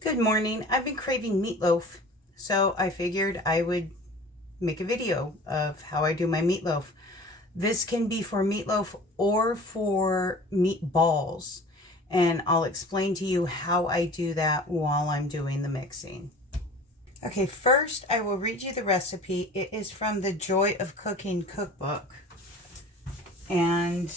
Good morning. I've been craving meatloaf, so I figured I would make a video of how I do my meatloaf. This can be for meatloaf or for meatballs, and I'll explain to you how I do that while I'm doing the mixing. Okay, first I will read you the recipe. It is from the Joy of Cooking cookbook, and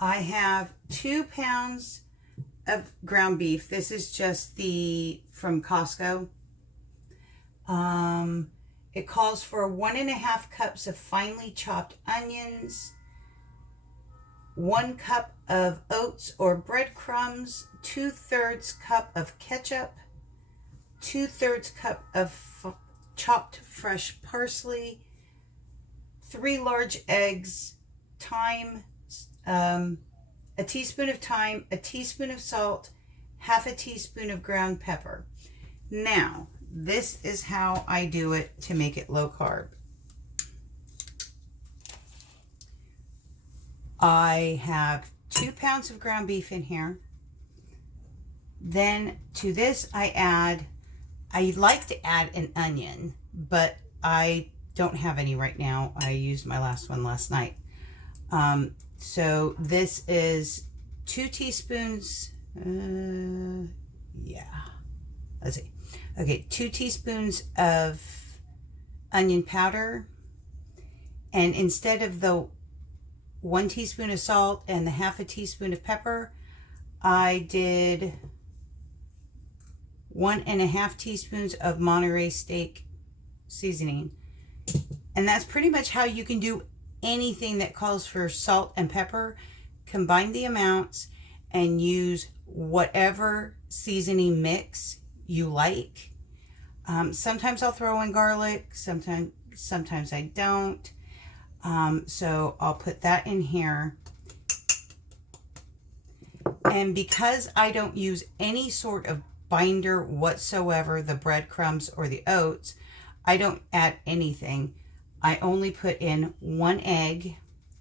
I have 2 pounds of ground beef. This is just from Costco. It calls for 1.5 cups of finely chopped onions, 1 cup of oats or breadcrumbs, 2/3 cup of ketchup, 2/3 cup of chopped fresh parsley, 3 large eggs, thyme, a teaspoon of thyme, a teaspoon of salt, half a teaspoon of ground pepper. Now, this is how I do it to make it low carb. I have 2 pounds of ground beef in here. Then to this I like to add an onion, but I don't have any right now. I used my last one last night. So this is 2 teaspoons, let's see. Okay, 2 teaspoons of onion powder. And instead of the 1 teaspoon of salt and the half a teaspoon of pepper, I did 1.5 teaspoons of Monterey steak seasoning. And that's pretty much how you can do anything that calls for salt and pepper. Combine the amounts and use whatever seasoning mix you like. Sometimes I'll throw in garlic, sometimes I don't. So I'll put that in here. And because I don't use any sort of binder whatsoever, the breadcrumbs or the oats, I don't add anything. I only put in 1 egg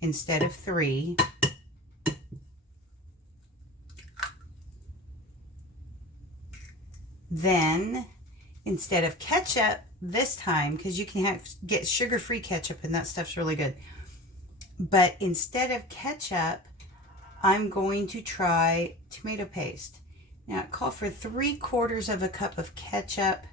instead of 3. Then, instead of ketchup this time, because you can get sugar-free ketchup and that stuff's really good. But instead of ketchup, I'm going to try tomato paste. Now, it called for 3/4 cup of ketchup.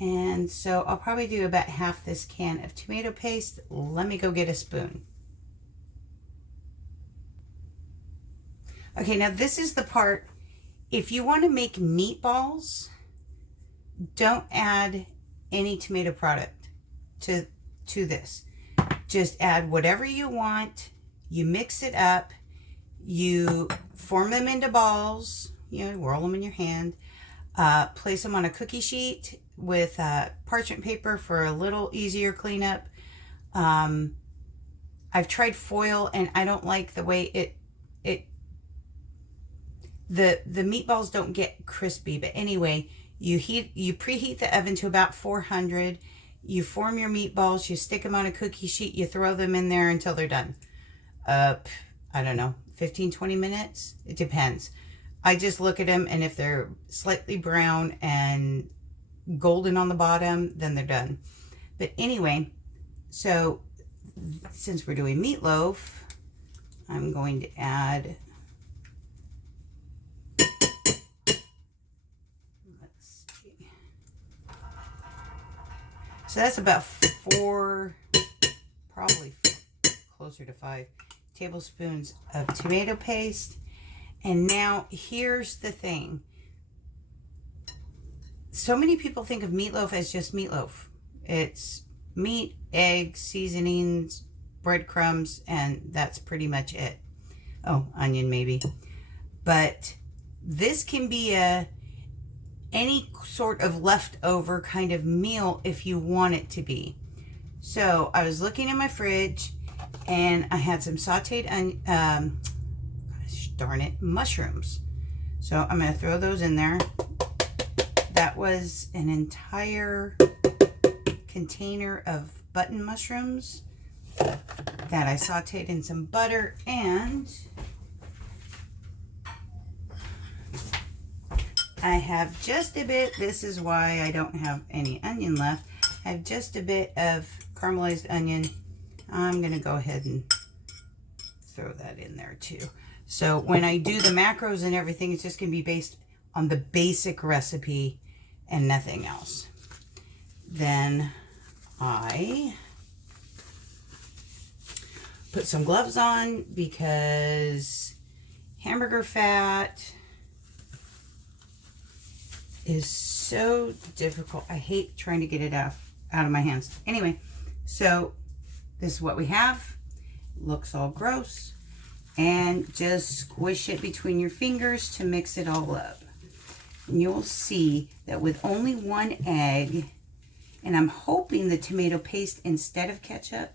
And so I'll probably do about half this can of tomato paste. Let me go get a spoon. Okay, now this is the part. If you want to make meatballs, don't add any tomato product to this. Just add whatever you want. You mix it up. You form them into balls. Roll them in your hand. Place them on a cookie sheet with parchment paper for a little easier cleanup. I've tried foil and I don't like the way the meatballs don't get crispy. But anyway, you preheat the oven to about 400. You form your meatballs, you stick them on a cookie sheet, you throw them in there until they're done. I don't know, 15-20 minutes. It depends. I just look at them, and if they're slightly brown and golden on the bottom, then they're done. But anyway, so since we're doing meatloaf, I'm going to add, let's see, so that's about 4, probably closer to 5 tablespoons of tomato paste. And now here's the thing. So many people think of meatloaf as just meatloaf. It's meat, eggs, seasonings, breadcrumbs, and that's pretty much it. Oh, onion maybe. But this can be any sort of leftover kind of meal if you want it to be. So I was looking in my fridge and I had some sauteed mushrooms. So I'm going to throw those in there. That was an entire container of button mushrooms that I sauteed in some butter and I have just a bit, this is why I don't have any onion left. I have just a bit of caramelized onion. I'm going to go ahead and throw that in there too. So when I do the macros and everything, it's just going to be based on the basic recipe and nothing else. Then I put some gloves on because hamburger fat is so difficult. I hate trying to get it out of my hands. Anyway, so this is what we have. Looks all gross. And just squish it between your fingers to mix it all up. And you'll see that with only one egg, and I'm hoping the tomato paste instead of ketchup.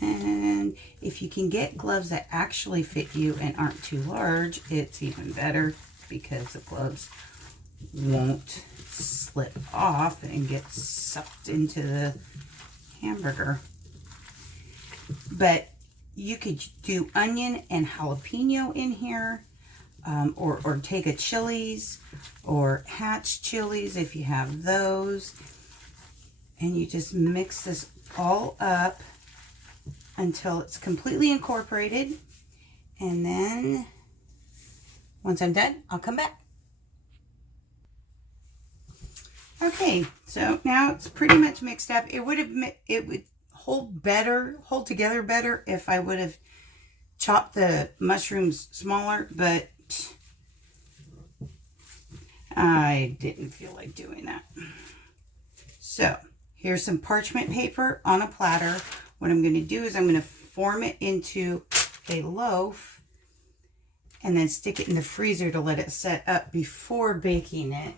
And if you can get gloves that actually fit you and aren't too large, it's even better, because the gloves won't slip off and get sucked into the hamburger. But you could do onion and jalapeno in here, or take a chilies or Hatch chilies if you have those, and you just mix this all up until it's completely incorporated. And then once I'm done, I'll come back. Okay, so now it's pretty much mixed up. It would hold together better if I would have chopped the mushrooms smaller, but I didn't feel like doing that. So here's some parchment paper on a platter. What I'm going to do is I'm going to form it into a loaf and then stick it in the freezer to let it set up before baking it.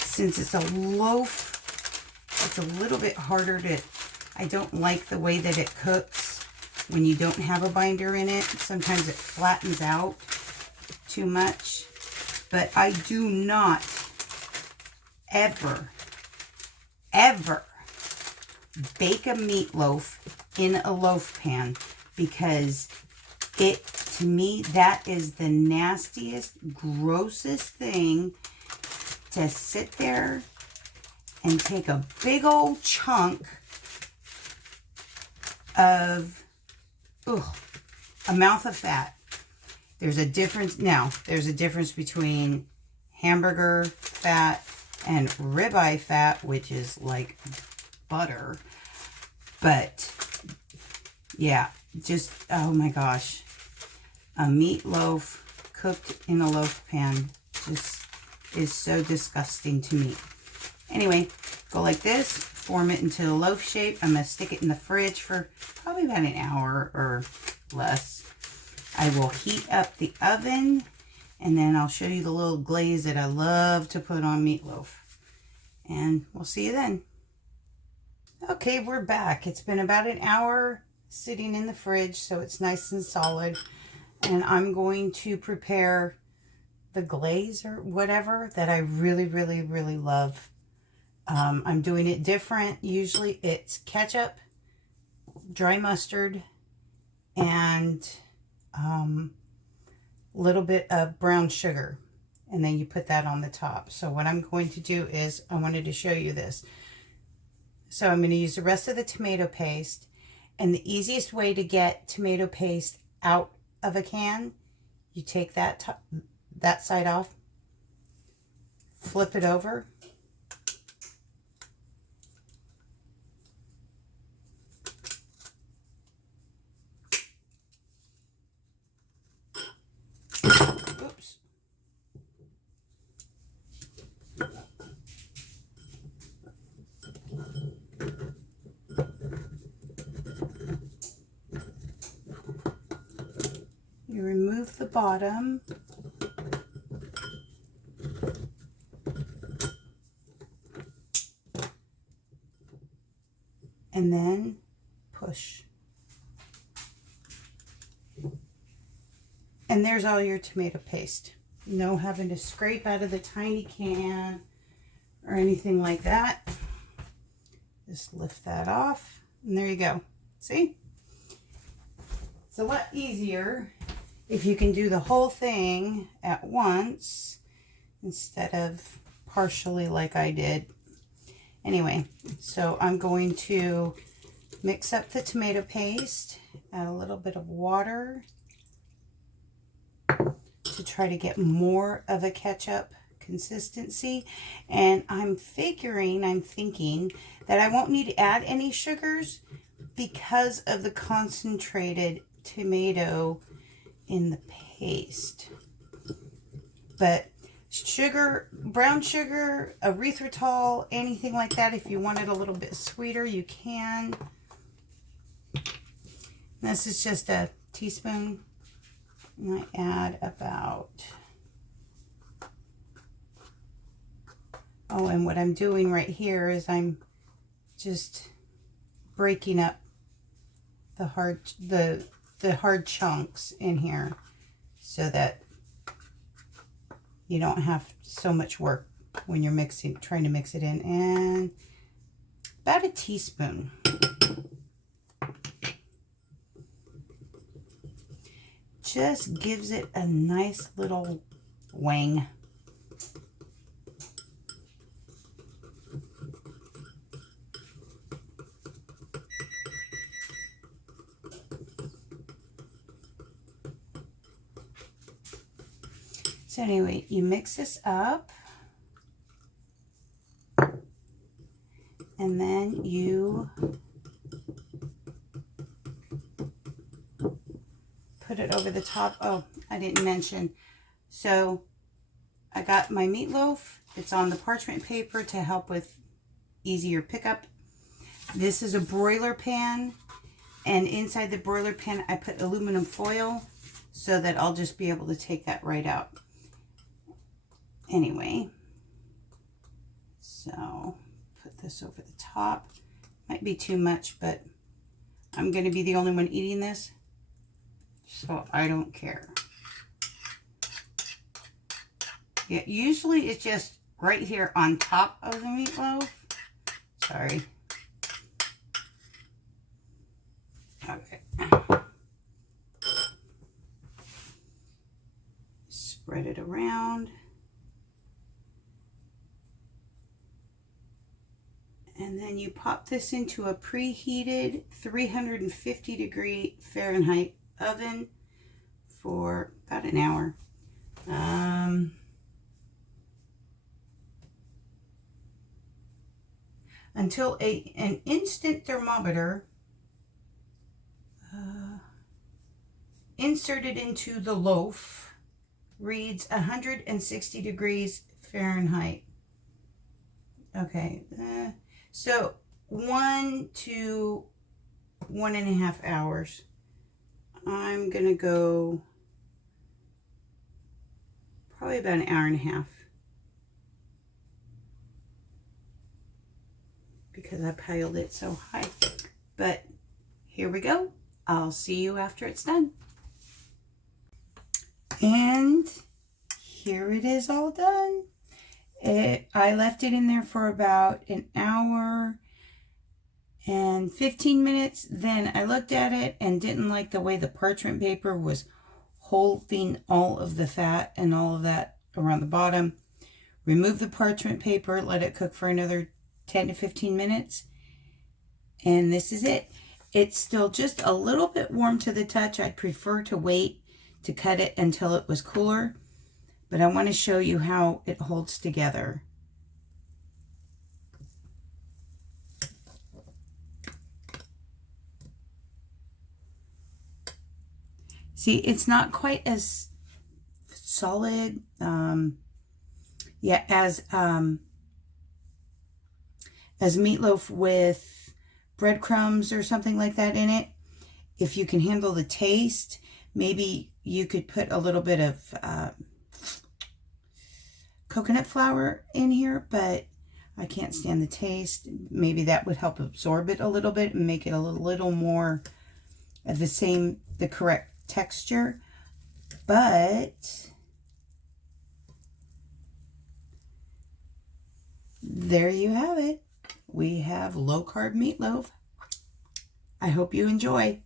Since it's a loaf, it's a little bit harder to, I don't like the way that it cooks when you don't have a binder in it. Sometimes it flattens out too much. But I do not ever bake a meatloaf in a loaf pan, because to me, that is the nastiest, grossest thing, to sit there and take a big old chunk of, a mouth of fat. There's a difference between hamburger fat and ribeye fat, which is like butter. But yeah, just, oh my gosh, a meatloaf cooked in a loaf pan just is so disgusting to me. Anyway, go like this, form it into a loaf shape. I'm going to stick it in the fridge for probably about an hour or less. I will heat up the oven, and then I'll show you the little glaze that I love to put on meatloaf. And we'll see you then. Okay, we're back. It's been about an hour sitting in the fridge, so it's nice and solid. And I'm going to prepare the glaze or whatever that I really, really, really love. I'm doing it different. Usually it's ketchup, dry mustard, and a little bit of brown sugar. And then you put that on the top. So what I'm going to do is, I wanted to show you this. So I'm going to use the rest of the tomato paste. And the easiest way to get tomato paste out of a can, you take that side off, flip it over, oops, you remove the bottom, and then push. And there's all your tomato paste. No having to scrape out of the tiny can or anything like that. Just lift that off, and there you go. See? It's a lot easier if you can do the whole thing at once instead of partially like I did. Anyway, so I'm going to mix up the tomato paste, add a little bit of water to try to get more of a ketchup consistency. And I'm thinking that I won't need to add any sugars because of the concentrated tomato in the paste. But sugar, brown sugar, erythritol, anything like that, if you want it a little bit sweeter, you can. This is just a teaspoon. And I add about, oh, and what I'm doing right here is I'm just breaking up the hard chunks in here so that you don't have so much work when you're trying to mix it in. And about a teaspoon. Just gives it a nice little wang. So anyway, you mix this up, and then you put it over the top. Oh, I didn't mention. So I got my meatloaf. It's on the parchment paper to help with easier pickup. This is a broiler pan, and inside the broiler pan I put aluminum foil so that I'll just be able to take that right out. Anyway, so put this over the top. Might be too much, but I'm going to be the only one eating this, so I don't care. Yeah, usually it's just right here on top of the meatloaf. Sorry. Okay. Spread it around. And then you pop this into a preheated 350 Fahrenheit oven for about an hour. Until an instant thermometer inserted into the loaf reads 160 degrees Fahrenheit. Okay. So 1 to 1.5 hours. I'm going to go probably about an hour and a half because I piled it so high. But here we go. I'll see you after it's done. And here it is all done. I left it in there for about an hour and 15 minutes. Then I looked at it and didn't like the way the parchment paper was holding all of the fat and all of that around the bottom. Remove the parchment paper, let it cook for another 10 to 15 minutes. And this is it. It's still just a little bit warm to the touch. I'd prefer to wait to cut it until it was cooler. But I want to show you how it holds together. See, it's not quite as solid, as meatloaf with breadcrumbs or something like that in it. If you can handle the taste, maybe you could put a little bit of coconut flour in here, but I can't stand the taste. Maybe that would help absorb it a little bit and make it a little more of the correct texture. But there you have it. We have low carb meatloaf. I hope you enjoy.